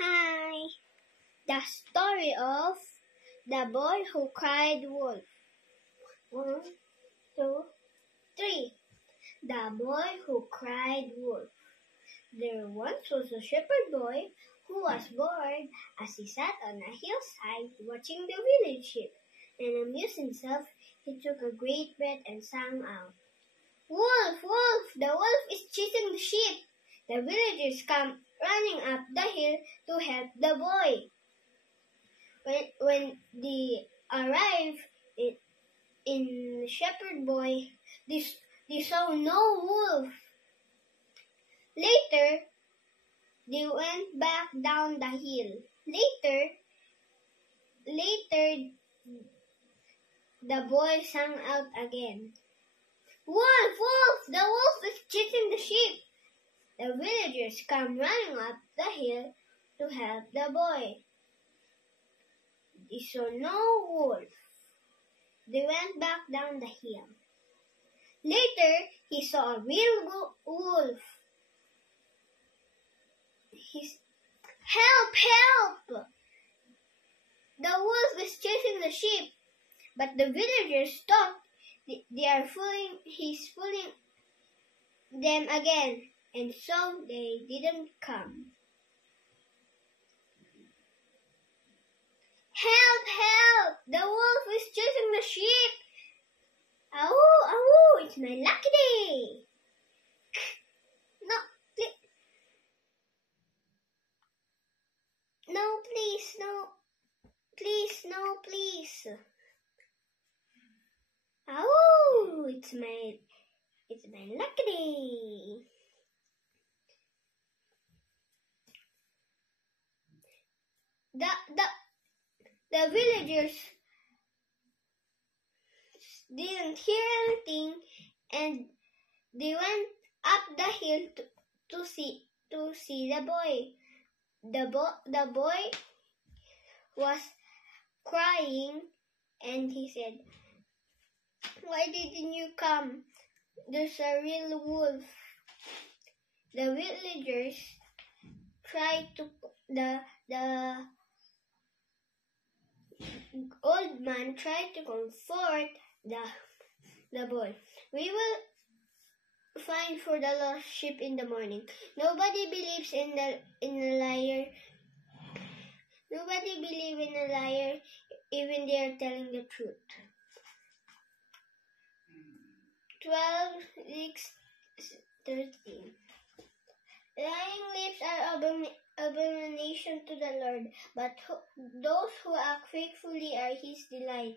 Hi! The story of the boy who cried wolf. 1, 2, 3. The boy who cried wolf. There once was a shepherd boy who was bored as he sat on a hillside watching the village sheep, and amused himself. He took a great breath and sang out, "Wolf, wolf, the wolf is chasing the sheep." The villagers come running up the hill to help the boy. When they arrived in Shepherd Boy, they saw no wolf. Later, they went back down the hill. Later, the boy sang out again, "Wolf, wolf, the wolf is chasing the sheep." The villagers come running up the hill to help the boy. They saw no wolf. They went back down the hill. Later, he saw a real wolf. "Help, help! The wolf is chasing the sheep." But the villagers thought he's fooling them again, and so they didn't come. "Help, help! The wolf is chasing the sheep." "Ahoo, ahoo, it's my lucky day." No, please, no. Please, no, please. "Ahoo, it's my lucky day." The villagers didn't hear anything, and they went up the hill to see the boy. The boy was crying, and he said, "Why didn't you come? There's a real wolf." The villagers tried to the old man tried to comfort the boy. "We will find for the lost sheep in the morning." Nobody believes in a liar. Nobody believes in a liar, even they are telling the truth. 12, 6, 13. Lying lips are abomination to the Lord, but those who act faithfully are His delight.